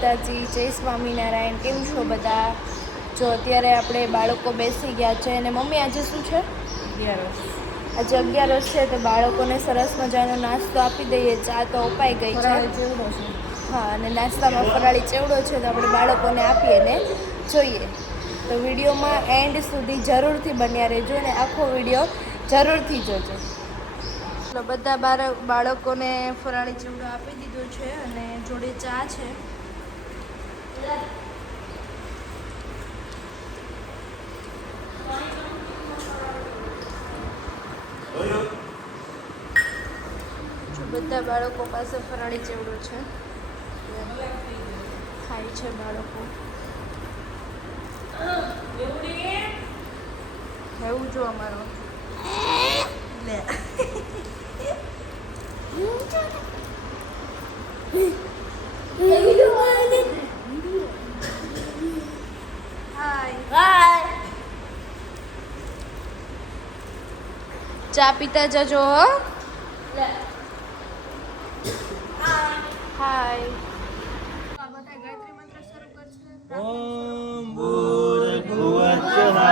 માતાજી, જય સ્વામિનારાયણ. કેમ છો બધા? જો અત્યારે આપણે બાળકો બેસી ગયા છે અને મમ્મી આજે શું છે? 11 આજે 11 છે તો બાળકોને સરસ મજાનો નાસ્તો આપી દઈએ. ચા તો અપાઈ ગઈ છે. હા, અને નાસ્તામાં ફરાળી ચેવડો છે તો આપણે બાળકોને આપીએ ને જોઈએ. તો વિડીયોમાં એન્ડ સુધી જરૂરથી બન્યા રહેજો અને આખો વિડીયો જરૂરથી જોજો. તો બધા બાળકોને ફરાળી ચેવડો આપી દીધો છે અને જોડે ચા છે. બધા બાળકો પાસે ફરાળી ચેવડો છે, ખાય છે બાળકો. એવું જો અમારો ચા પીતા જજો. હાય. ઓમ ભૂર્ભુવઃ સ્વઃ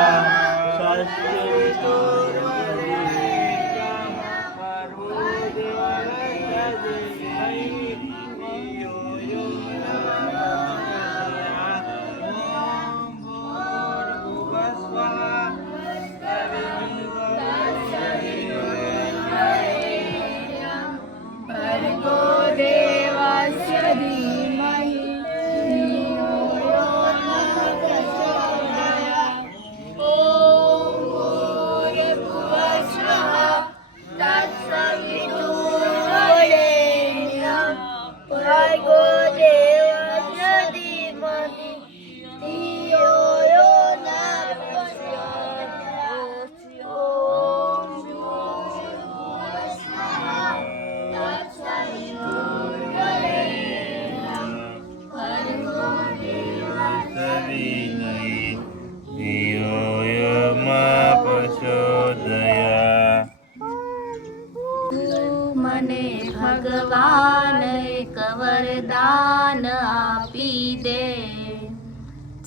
મને ભગવાન એક વરદાન આપી દે,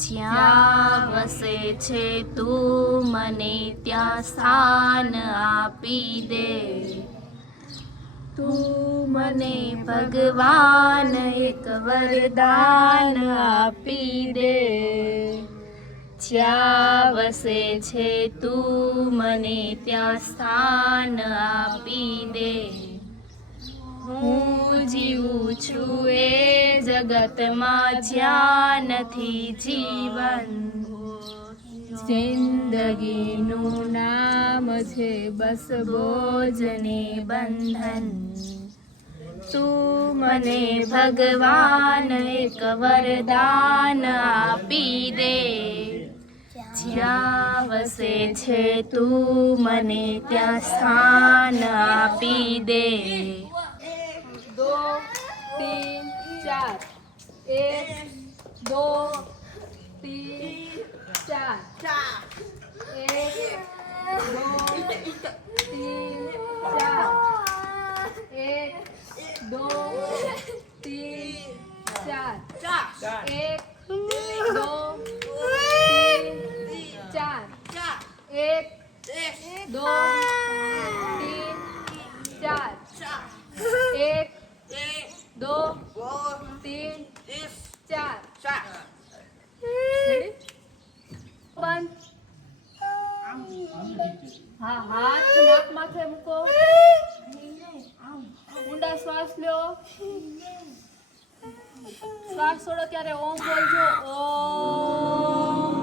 જ્યાં વસે છે તું મને ત્યાં સ્થાન આપી દે. તું મને ભગવાન એક વરદાન આપી દે, જ્યાં વસે છે તું મને ત્યાં સ્થાન આપી દે. હું જીવું છું એ જગતમાં જ્યાં નથી જીવન, જિંદગીનું નામ છે બસ બોજ ને બંધન. તું મને ભગવાન એક વરદાન આપી દે, જ્યાં વસે છે તું મને ત્યાં સ્થાન આપી દે. 2 3 4 1 2 3 4 1 2 3 4 1 2 3 4 1 2 3 4 1 2 3 4 1 2 3 4 બંધ. હા, હાથ નાક માથે મૂકો. ઊંડા શ્વાસ લ્યો. શ્વાસ છોડો ત્યારે ઓમ બોલજો. ઓમ.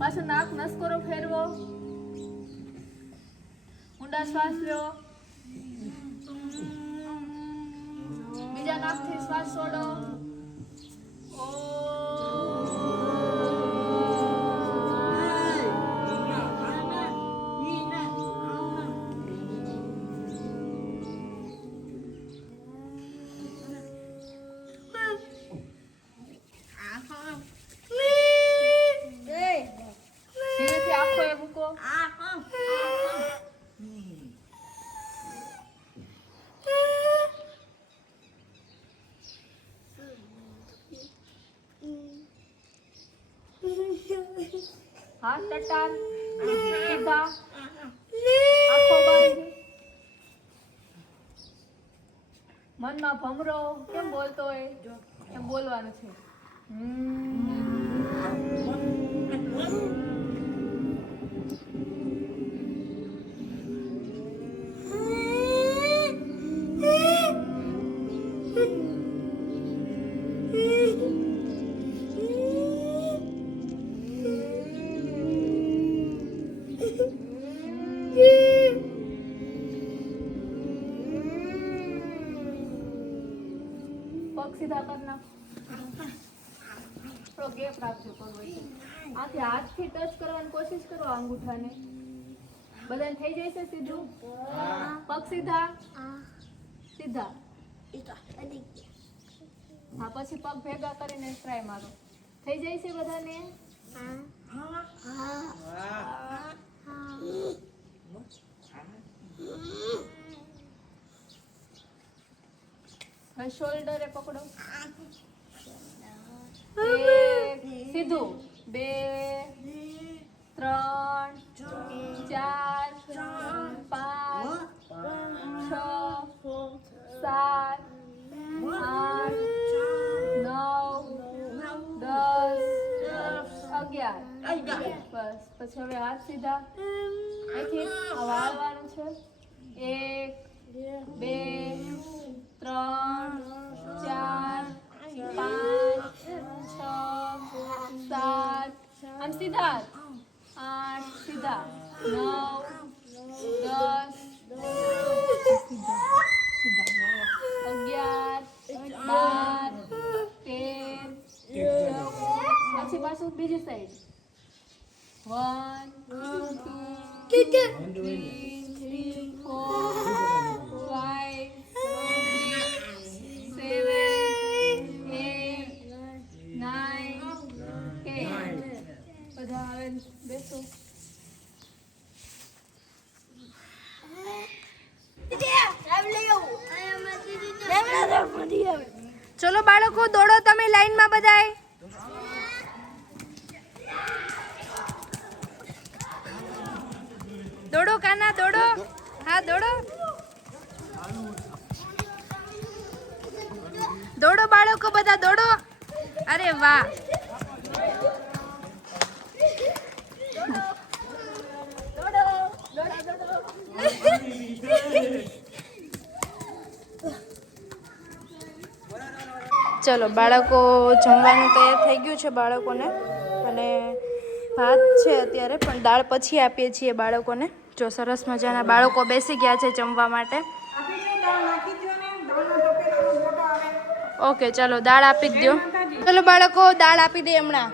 પાછો નાક નસકોરો ફેરવો. ઊંડા શ્વાસ લ્યો. બીજા નાકથી શ્વાસ છોડો. હાથ ટટાર સીધા આંખો બંધ મનમાં ભમરો કેમ બોલતો હોય એમ બોલવાનું છે પગ સીધા કર નાખ થોડો ગેપ રાખજો પગ વચ્ચે આથી હાથથી ટચ કરવાની કોશિશ કરો અંગૂઠાને બધાને થઈ જશે સીધું પગ સીધા સીધા હા પછી પગ ભેગા કરીને ટ્રાય મારો થઈ જાય છે બધાને હવે શોલ્ડરે પકડો એક સીધું 2 3 4 5 6 7 8 9 10 11 બસ પછી હવે હાથ સીધા અહીંથી વાળવાનું છે 1 2 3 4 5 6 7 આમ સીધા 8 સીધા 9 10 સીધા 11 12 13 પછી પાછું બીજી સાઈડ 1 2 3 4 5 7 8 9 બધા આવે બેસો ચલો બાળકો દોડો તમે લાઈનમાં બધાય દોડો કાના દોડો હા દોડો દોડો બાળકો બધા દોડો અરે વાહ ચલો બાળકો જમવાનું તૈયાર થઈ ગયું છે બાળકોને અને ભાત છે અત્યારે પણ દાળ પછી આપીએ છીએ બાળકોને જો સરસ મજાના બાળકો બેસી ગયા છે જમવા માટે ઓકે ચલો દાળ આપી જ દો ચલો બાળકો દાળ આપી દે હમણાં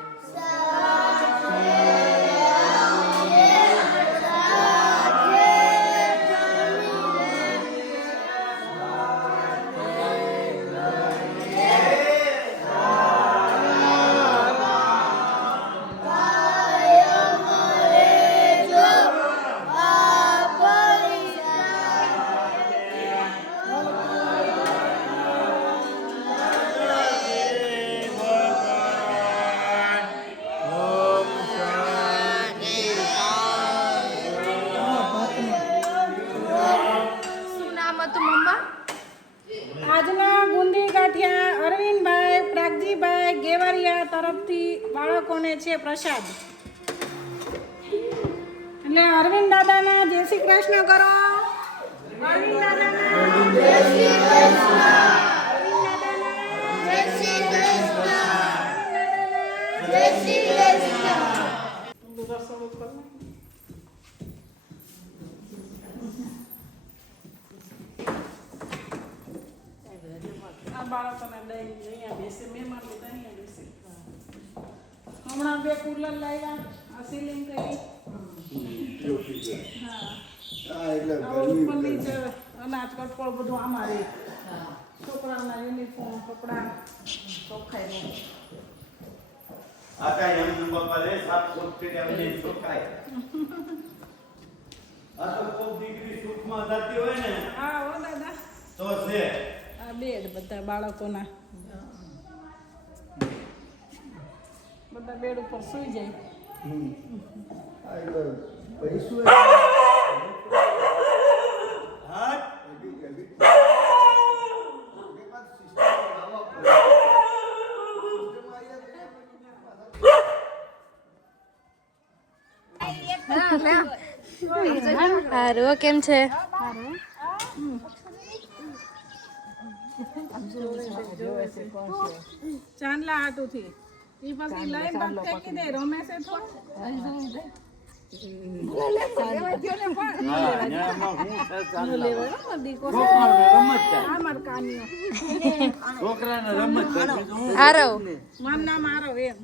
આજના ગુંદી ગાંઠિયા અરવિંદભાઈ પ્રાગજીભાઈ ગેવરિયા તરફથી બાળકોને છે પ્રસાદ એટલે અરવિંદ દાદાના જય શ્રી કૃષ્ણ કરો અરવિંદ દાદાના જય શ્રી કૃષ્ણ અરવિંદ દાદાના જય શ્રી કૃષ્ણ જય શ્રી કૃષ્ણ બાળકોને લઈ અહીંયા બેસે મહેમાન બધા અહીંયા બેસે હમણાં 2 કુલર લાવ્યા આ સીલિંગ કરી ઉપરની છે અનાજ કટકોળ બધું અમારે છોકરાઓના યુનિફોર્મ કપડાં ચોખ્ખાઈ આકા એમ પપ્પા રે સાફ સુથરી આવડી ચોખાય આ તો કોક દીકરી સુખમાં જતી હોય ને હા હો દાદા તો છે આ બેડ બધા બાળકોના બધા બેડ ઉપર સૂઈ જાય હારું કેમ છે? ચાંદલા હાટુથી ઈ પછી લઈને બાદ ફેંકી દે રમેશે તો છોકરાને રમત આરવ મારું નામ આરવ એમ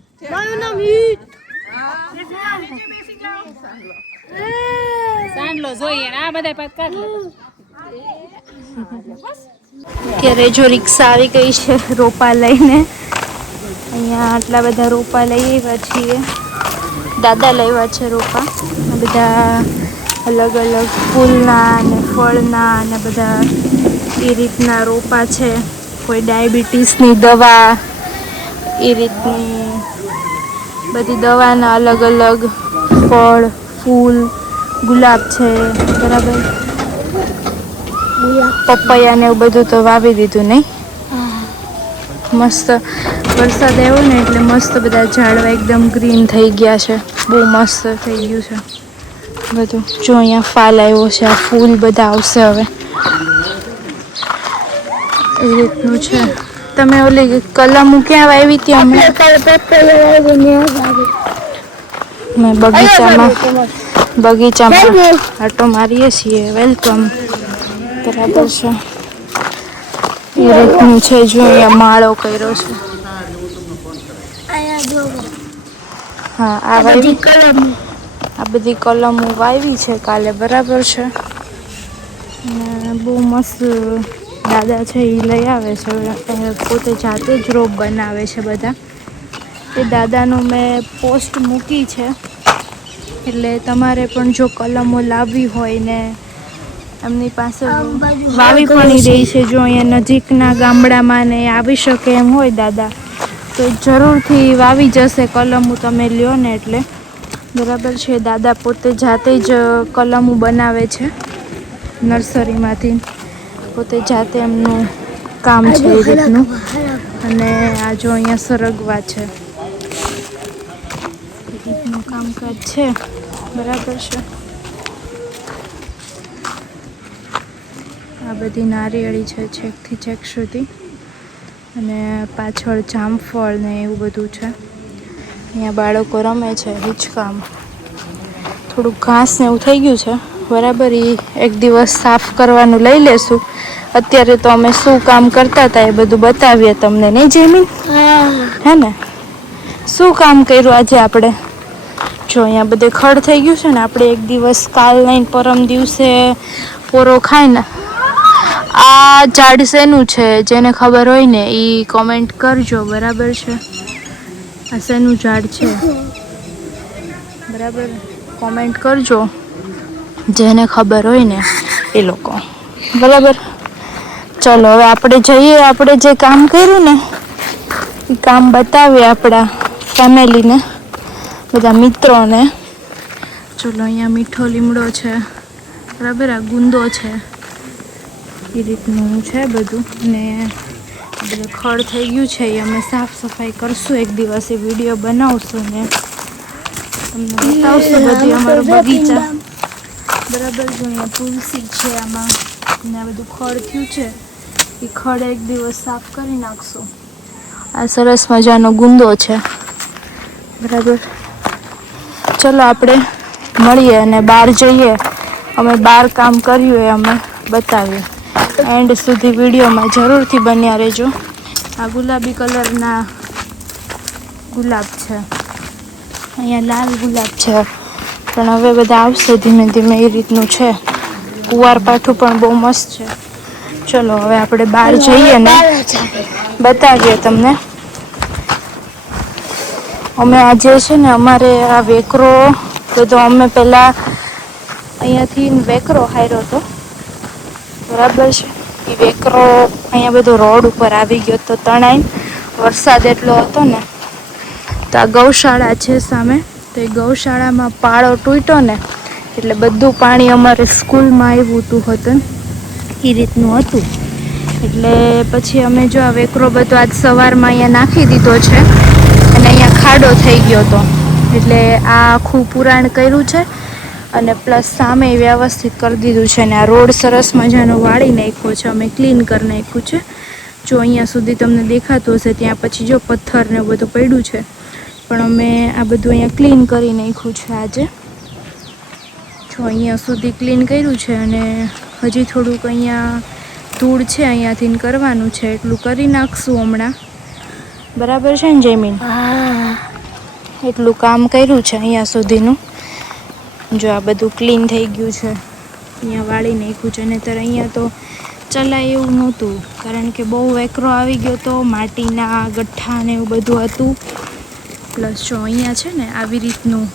સાંડલો જોઈએ આ બધા પાત કાઢ લે અત્યારે જો રિક્ષા આવી ગઈ છે રોપા લઈને. અહીંયા આટલા બધા રોપા લઈ આવ્યા છીએ. દાદા લાવ્યા છે રોપા. આ બધા અલગ અલગ ફૂલના અને ફળના અને બધા એ રીતના રોપા છે. કોઈ ડાયાબિટીસની દવા એ રીતની બધી દવાના અલગ અલગ ફળ ફૂલ ગુલાબ છે બરાબર. પપૈયા ને એવું બધું તો વાવી દીધું નહીં. મસ્ત વરસાદ આવ્યો ને એટલે મસ્ત બધા ઝાડવા એકદમ ગ્રીન થઈ ગયા છે. બહુ મસ્ત થઈ ગયું છે બધું. જો અહીંયા ફાલ આવ્યો છે. આ ફૂલ બધા આવશે હવે એ રીતનું છે. તમે ઓલી કલમ ક્યાં વાવી હતી? અમે બગીચામાં આટો મારીએ છીએ. વેલકમ. બરાબર છે એ રીતનું છે. જો અહીંયા માળો કર્યો છે. હા આ બધી કલમો વાવી છે કાલે. બરાબર છે. અને બહુ મસ્ત દાદા છે એ લઈ આવે છે. પોતે જાતે જ રોપ બનાવે છે બધા. એ દાદાનું મેં પોસ્ટ મૂકી છે એટલે તમારે પણ જો કલમો લાવવી હોય ને એમની પાસે વાવી પણ રહી છે. જો અહીંયા નજીકના ગામડામાં ને આવી શકે એમ હોય દાદા તો જરૂરથી વાવી જશે કલમો. તમે લ્યો ને એટલે બરાબર છે. દાદા પોતે જાતે જ કલમો બનાવે છે નર્સરીમાંથી. પોતે જાતે એમનું કામ છે એ રીતનું. અને આ જો અહીંયા સરગવા છે એ રીતનું કામકાજ છે. બરાબર છે. આ બધી નારિયેળી છે છેકથી છેક સુધી. અને પાછળ જામફળ ને એવું બધું છે. અહીંયા બાળકો રમે છે હિંચકામ. થોડુંક ઘાસ ને એવું થઈ ગયું છે. બરાબર. એ એક દિવસ સાફ કરવાનું લઈ લેશું. અત્યારે તો અમે શું કામ કરતા હતા એ બધું બતાવીએ તમને. નહીં જેમીન? હે ને? શું કામ કર્યું આજે આપણે? જો અહીંયા બધે ખડ થઈ ગયું છે ને. આપણે એક દિવસ કાલ નહીં પરમ દિવસે પોરો ખાય ને. આ ઝાડ શેનું છે જેને ખબર હોય ને એ કોમેન્ટ કરજો. બરાબર છે. આ શેનું ઝાડ છે બરાબર કોમેન્ટ કરજો જેને ખબર હોય ને એ લોકો. બરાબર. ચલો હવે આપણે જઈએ. આપણે જે કામ કર્યું ને એ કામ બતાવીએ આપણા ફેમિલીને, બધા મિત્રોને. ચલો અહીંયા મીઠો લીમડો છે. બરાબર. આ ગુંદો છે એ રીતનું છે બધું. ને બધું ખડ થઈ ગયું છે એ અમે સાફ સફાઈ કરશું. એક દિવસ એ વિડીયો બનાવશું ને તમને બતાવશું બધી અમારો બગીચા. બરાબર. જો અહીંયા તુલસી છે આમાં ને આ બધું ખડ થયું છે એ ખડ એક દિવસ સાફ કરી નાખશું. આ સરસ મજાનો ગુંદો છે. બરાબર. ચલો આપણે મળીએ અને બહાર જઈએ. અમે બહાર કામ કર્યું એ અમે બતાવીએ. એન્ડ સુધી વિડીયોમાં જરૂરથી બન્યા રહેજો. આ ગુલાબી કલરના ગુલાબ છે. અહીંયા લાલ ગુલાબ છે પણ હવે બધા આવશે ધીમે ધીમે એ રીતનું છે. કુંવાર પાઠું પણ બહુ મસ્ત છે. ચલો હવે આપણે બહાર જઈએ ને બતાવીએ તમને. અમે આજે છે ને અમારે આ વેકરો બધો અમે પહેલાં અહીંયાથી વેકરો હાર્યો હતો. બરાબર છે. એ વેકરો અહીંયા બધો રોડ ઉપર આવી ગયો તો તણાઈ. વરસાદ એટલો હતો ને તો આ ગૌશાળા છે સામે તો એ ગૌશાળામાં પાળો તૂટ્યો ને એટલે બધું પાણી અમારે સ્કૂલમાં આવ્યું હતું એ રીતનું હતું. એટલે પછી અમે જો આ વેકરો બધો આજ સવારમાં અહીંયા નાખી દીધો છે અને અહીંયા ખાડો થઈ ગયો હતો. એટલે આ આખું પુરાણ કર્યું છે અને પ્લસ સામે વ્યવસ્થિત કરી દીધું છે. અને આ રોડ સરસ મજાનો વાળી નાખ્યો છે, અમે ક્લીન કરી નાખ્યું છે. જો અહીંયા સુધી તમને દેખાતું હશે, ત્યાં પછી જો પથ્થર ને બધું પડ્યું છે, પણ અમે આ બધું અહીંયા ક્લીન કરી નાખ્યું છે આજે. જો અહીંયા સુધી ક્લીન કર્યું છે અને હજી થોડુંક અહીંયા ધૂળ છે, અહીંયાથી કરવાનું છે, એટલું કરી નાખશું હમણાં. બરાબર છે ને જયમીન? એટલું કામ કર્યું છે અહીંયા સુધીનું. જો આ બધું ક્લીન થઈ ગયું છે, અહીંયા વાળી નાખ્યું છે. નહીંતર અહીંયા તો ચલાય એવું નહોતું, કારણ કે બહુ વેકરો આવી ગયો તો, માટીના ગઠ્ઠા ને એવું બધું હતું. પ્લસ જો અહીંયા છે ને આવી રીતનું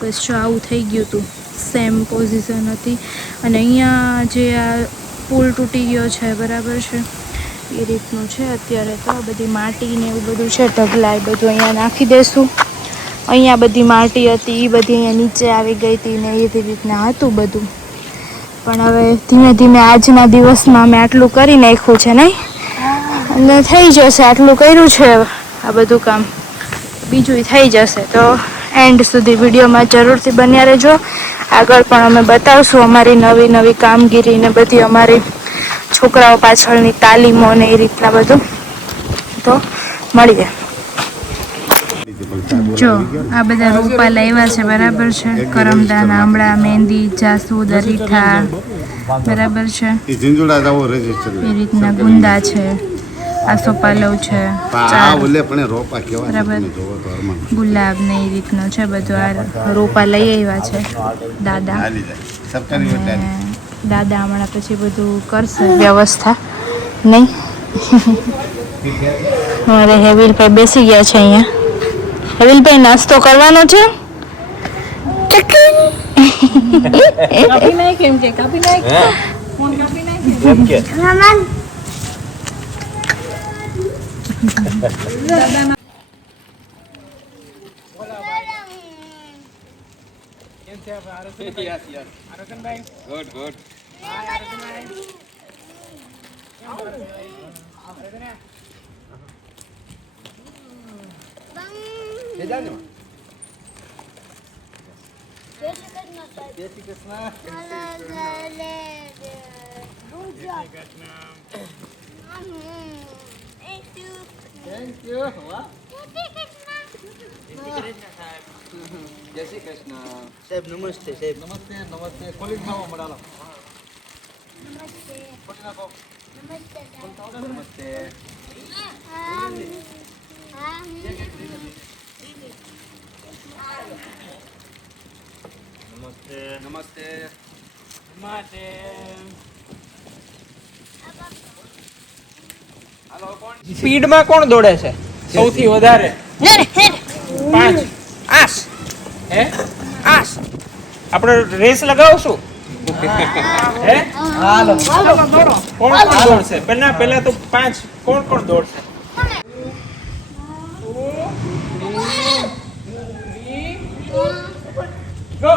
બસ જો આવું થઈ ગયું હતું, સેમ પોઝિશન હતી. અને અહીંયા જે આ પુલ તૂટી ગયો છે, બરાબર છે, એ રીતનું છે અત્યારે. તો આ બધી માટી ને એવું બધું છે, ઢગલા એ બધું અહીંયા નાખી દઈશું. અહીંયા બધી માટી હતી એ બધી અહીંયા નીચે આવી ગઈ હતી ને એવી રીતના હતું બધું. પણ હવે ધીમે ધીમે આજના દિવસમાં અમે આટલું કરી નાખ્યું છે નહીં, અને થઈ જશે. આટલું કર્યું છે આ બધું કામ, બીજું થઈ જશે. તો એન્ડ સુધી વિડીયોમાં જરૂરથી બન્યા રહેજો. આગળ પણ અમે બતાવશું અમારી નવી નવી કામગીરી ને બધી અમારી છોકરાઓ પાછળની તાલીમો ને એ રીતના બધું. તો મળીએ. જો આ બધા રોપા લાવ્યા છે, બરાબર છે, કરમદાન, આમળા, મહેંદી, જાસૂદ, અરીઠા, બરાબર છે, એ રીતના ગુંદા છે, આસોપાલવ છે, બરાબર, ગુલાબ ને એ રીતનો છે બધું. આ રોપા લઈ આવ્યા છે દાદા. દાદા હમણાં પછી બધું કરશે વ્યવસ્થા નહીં. મારે હેવિલભાઈ બેસી ગયા છે અહીંયા. હેવિલભાઈ નાસ્તો કરવાનો છે? કાપી નાખ એમ કે કાપી નાખ, ફોન કાપી નાખ એમ કે. જય શ્રી કૃષ્ણ સાહેબ. નમસ્તે સાહેબ. નમસ્તે નમસ્તે. કોલિંગ ખાવા મળાલો. નમસ્તે. કોલિંગ નાખો. નમસ્તે. નમસ્તે. નમસ્તે. નમસ્તે. સ્પીડમાં કોણ દોડે છે સૌથી વધારે? 5 આસ હે આસ આપણે રેસ લગાવશું હે? હાલો દોડો. કોણ દોડશે? પહેલા તો 5 કોણ દોડશે? ગો.